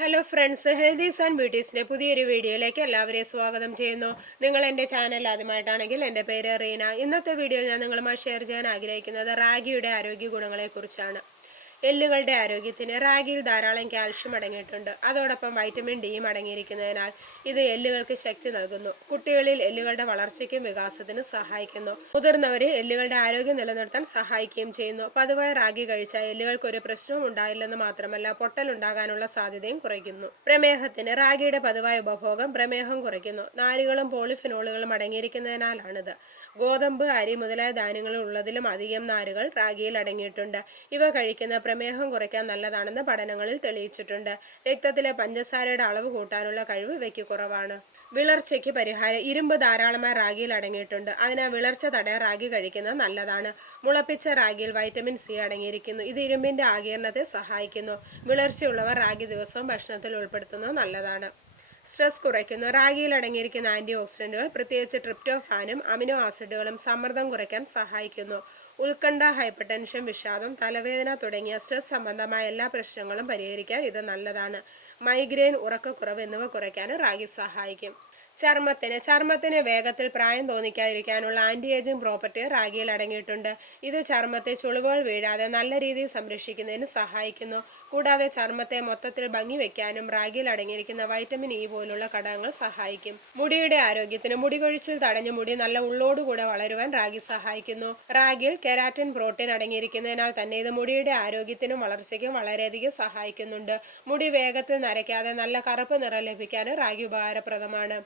Hello friends, healthies and ബ്യൂട്ടീസിൻ്റെ പുതിയൊരു വീഡിയോയിലേക്ക് എല്ലാവരെയും സ്വാഗതം ചെയ്യുന്നു. നിങ്ങൾ എൻ്റെ ചാനൽ ആദ്യമായിട്ടാണെങ്കിൽ എൻ്റെ പേര് റീന. ഇന്നത്തെ വീഡിയോയിൽ ഞാൻ നിങ്ങളുമായി ഷെയർ ചെയ്യാൻ ആഗ്രഹിക്കുന്നത് റാഗിയുടെ ആരോഗ്യ ഗുണങ്ങളെക്കുറിച്ചാണ്. എല്ലുകളുടെ ആരോഗ്യത്തിന് റാഗിയിൽ ധാരാളം കാൽഷ്യം അടങ്ങിയിട്ടുണ്ട്. അതോടൊപ്പം വൈറ്റമിൻ ഡിയും അടങ്ങിയിരിക്കുന്നതിനാൽ ഇത് എല്ലുകൾക്ക് ശക്തി നൽകുന്നു. കുട്ടികളിൽ എല്ലുകളുടെ വളർച്ചയ്ക്കും വികാസത്തിനും സഹായിക്കുന്നു. മുതിർന്നവരെ എല്ലുകളുടെ ആരോഗ്യം നിലനിർത്താൻ സഹായിക്കുകയും ചെയ്യുന്നു. പതിവായി റാഗി കഴിച്ചാൽ എല്ലുകൾക്ക് ഒരു പ്രശ്നവും ഉണ്ടായില്ലെന്ന് മാത്രമല്ല, പൊട്ടൽ ഉണ്ടാകാനുള്ള സാധ്യതയും കുറയ്ക്കുന്നു. പ്രമേഹത്തിന് റാഗിയുടെ പതിവായ ഉപഭോഗം പ്രമേഹം കുറയ്ക്കുന്നു. നാരുകളും പോളിഫിനോളുകളും അടങ്ങിയിരിക്കുന്നതിനാലാണിത്. ഗോതമ്പ്, അരി മുതലായ ധാന്യങ്ങളിൽ ഉള്ളതിലും അധികം നാരുകൾ റാഗിയിൽ അടങ്ങിയിട്ടുണ്ട്. ഇവ കഴിക്കുന്ന പ്രമേഹം കുറയ്ക്കാൻ നല്ലതാണെന്ന് പഠനങ്ങളിൽ തെളിയിച്ചിട്ടുണ്ട്. രക്തത്തിലെ പഞ്ചസാരയുടെ അളവ് കൂട്ടാനുള്ള കഴിവ് ഇവയ്ക്ക് കുറവാണ്. വിളർച്ചയ്ക്ക് പരിഹാരം: ഇരുമ്പ് ധാരാളമായി റാഗിയിൽ അടങ്ങിയിട്ടുണ്ട്. അതിനാൽ വിളർച്ച തടയാൻ റാഗി കഴിക്കുന്നത് നല്ലതാണ്. മുളപ്പിച്ച റാഗിയിൽ വൈറ്റമിൻ സി അടങ്ങിയിരിക്കുന്നു. ഇത് ഇരുമ്പിന്റെ ആഗിരണത്തെ സഹായിക്കുന്നു. വിളർച്ചയുള്ളവർ റാഗി ദിവസവും ഭക്ഷണത്തിൽ ഉൾപ്പെടുത്തുന്നത് നല്ലതാണ്. സ്ട്രെസ് കുറയ്ക്കുന്നു. റാഗിയിൽ അടങ്ങിയിരിക്കുന്ന ആന്റി ഓക്സിഡന്റുകൾ, പ്രത്യേകിച്ച് ട്രിപ്റ്റോഫാനും അമിനോ ആസിഡുകളും സമ്മർദ്ദം കുറയ്ക്കാൻ സഹായിക്കുന്നു. ഉത്കണ്ഠ, ഹൈപ്പർടെൻഷൻ, വിഷാദം, തലവേദന തുടങ്ങിയ സ്ട്രെസ് സംബന്ധമായ എല്ലാ പ്രശ്നങ്ങളും പരിഹരിക്കാൻ ഇത് നല്ലതാണ്. മൈഗ്രെയിൻ, ഉറക്കക്കുറവ് എന്നിവ കുറയ്ക്കാൻ റാഗി സഹായിക്കും. ചർമ്മത്തിന് വേഗത്തിൽ പ്രായം തോന്നിക്കാതിരിക്കാനുള്ള ആന്റി ഏജിംഗ് പ്രോപ്പർട്ടി റാഗിയിൽ അടങ്ങിയിട്ടുണ്ട്. ഇത് ചർമ്മത്തെ ചുളിവുകൾ വീഴാതെ നല്ല രീതിയിൽ സംരക്ഷിക്കുന്നതിന് സഹായിക്കുന്നു. കൂടാതെ ചർമ്മത്തെ മൊത്തത്തിൽ ഭംഗി വെക്കാനും റാഗിയിൽ അടങ്ങിയിരിക്കുന്ന വൈറ്റമിൻ ഇ പോലുള്ള ഘടകങ്ങൾ സഹായിക്കും. മുടിയുടെ ആരോഗ്യത്തിന് മുടി കൊഴിച്ചിൽ തടഞ്ഞു മുടി നല്ല ഉള്ളോടുകൂടെ വളരുവാൻ റാഗി സഹായിക്കുന്നു. റാഗിയിൽ കെരാറ്റിൻ പ്രോട്ടീൻ അടങ്ങിയിരിക്കുന്നതിനാൽ തന്നെ ഇത് മുടിയുടെ ആരോഗ്യത്തിനും വളർച്ചയ്ക്കും വളരെയധികം സഹായിക്കുന്നുണ്ട്. മുടി വേഗത്തിൽ നരയ്ക്കാതെ നല്ല കറുപ്പ് നിറം ലഭിക്കാൻ റാഗി ഉപകാരപ്രദമാണ്.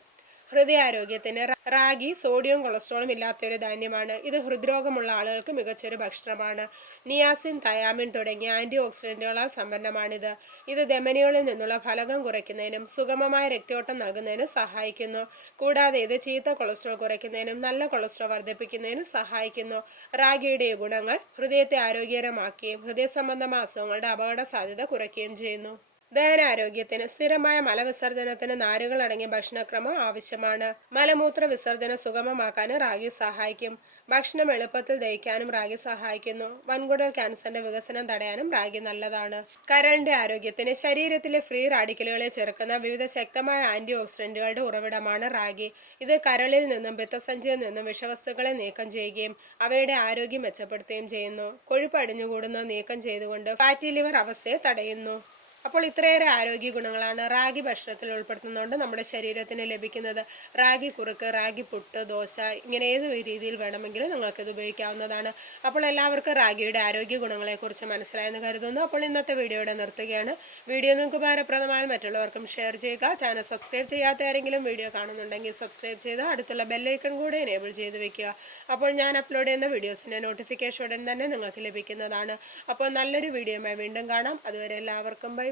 ഹൃദയാരോഗ്യത്തിന് റാഗി സോഡിയം കൊളസ്ട്രോളും ഇല്ലാത്തൊരു ധാന്യമാണ്. ഇത് ഹൃദ്രോഗമുള്ള ആളുകൾക്ക് മികച്ചൊരു ഭക്ഷണമാണ്. നിയാസിൻ, തയാമിൻ തുടങ്ങിയ ആന്റി ഓക്സിഡന്റുകളാൽ സമ്പന്നമാണിത്. ഇത് ധമനികളിൽ നിന്നുള്ള ഫലകം കുറയ്ക്കുന്നതിനും സുഗമമായ രക്തയോട്ടം നൽകുന്നതിനും സഹായിക്കുന്നു. കൂടാതെ ഇത് ചീത്ത കൊളസ്ട്രോൾ കുറയ്ക്കുന്നതിനും നല്ല കൊളസ്ട്രോൾ വർദ്ധിപ്പിക്കുന്നതിനും സഹായിക്കുന്നു. റാഗിയുടെ ഗുണങ്ങൾ ഹൃദയത്തെ ആരോഗ്യകരമാക്കുകയും ഹൃദയ സംബന്ധമായ അസുഖങ്ങളുടെ അപകട സാധ്യത കുറയ്ക്കുകയും ചെയ്യുന്നു. ദഹനാരോഗ്യത്തിന് സ്ഥിരമായ മലവിസർജനത്തിന് നാരുകൾ അടങ്ങിയ ഭക്ഷണക്രമം ആവശ്യമാണ്. മലമൂത്ര വിസർജനം സുഗമമാക്കാൻ റാഗി സഹായിക്കും. ഭക്ഷണം എളുപ്പത്തിൽ ദഹിക്കാനും റാഗി സഹായിക്കുന്നു. വൻകുടൽ ക്യാൻസറിന്റെ വികസനം തടയാനും റാഗി നല്ലതാണ്. കരളിന്റെ ആരോഗ്യത്തിന് ശരീരത്തിലെ ഫ്രീ റാഡിക്കലുകളെ ചെറുക്കുന്ന വിവിധ ശക്തമായ ആന്റി ഓക്സിഡന്റുകളുടെ ഉറവിടമാണ് റാഗി. ഇത് കരളിൽ നിന്നും പിത്തസഞ്ചിയിൽ നിന്നും വിഷവസ്തുക്കളെ നീക്കം ചെയ്യുകയും അവയുടെ ആരോഗ്യം മെച്ചപ്പെടുത്തുകയും ചെയ്യുന്നു. കൊഴുപ്പ് അടിഞ്ഞുകൂടുന്നത് നീക്കം ചെയ്തുകൊണ്ട് ഫാറ്റി ലിവർ അവസ്ഥയെ തടയുന്നു. അപ്പോൾ ഇത്രയേറെ ആരോഗ്യ ഗുണങ്ങളാണ് റാഗി ഭക്ഷണത്തിൽ ഉൾപ്പെടുത്തുന്നതുകൊണ്ട് നമ്മുടെ ശരീരത്തിന് ലഭിക്കുന്നത്. റാഗി കുറുക്ക്, റാഗി പുട്ട്, ദോശ, ഇങ്ങനെ ഏത് രീതിയിൽ വേണമെങ്കിലും നിങ്ങൾക്കിത് ഉപയോഗിക്കാവുന്നതാണ്. അപ്പോൾ എല്ലാവർക്കും റാഗിയുടെ ആരോഗ്യ ഗുണങ്ങളെക്കുറിച്ച് മനസ്സിലായെന്ന് കരുതുന്നു. അപ്പോൾ ഇന്നത്തെ വീഡിയോയുടെ നിർത്തുകയാണ്. വീഡിയോ നിങ്ങൾക്ക് ഉപകാരപ്രദമായാൽ മറ്റുള്ളവർക്കും ഷെയർ ചെയ്യുക. ചാനൽ സബ്സ്ക്രൈബ് ചെയ്യാത്ത ആരെങ്കിലും വീഡിയോ കാണുന്നുണ്ടെങ്കിൽ സബ്സ്ക്രൈബ് ചെയ്ത് അടുത്തുള്ള ബെല്ലൈക്കൺ കൂടെ എനേബിൾ ചെയ്ത് വെക്കുക. അപ്പോൾ ഞാൻ അപ്ലോഡ് ചെയ്യുന്ന വീഡിയോസിൻ്റെ നോട്ടിഫിക്കേഷൻ ഉടൻ തന്നെ നിങ്ങൾക്ക് ലഭിക്കുന്നതാണ്. അപ്പോൾ നല്ലൊരു വീഡിയോയുമായി വീണ്ടും കാണാം. അതുവരെ എല്ലാവർക്കും ബൈ.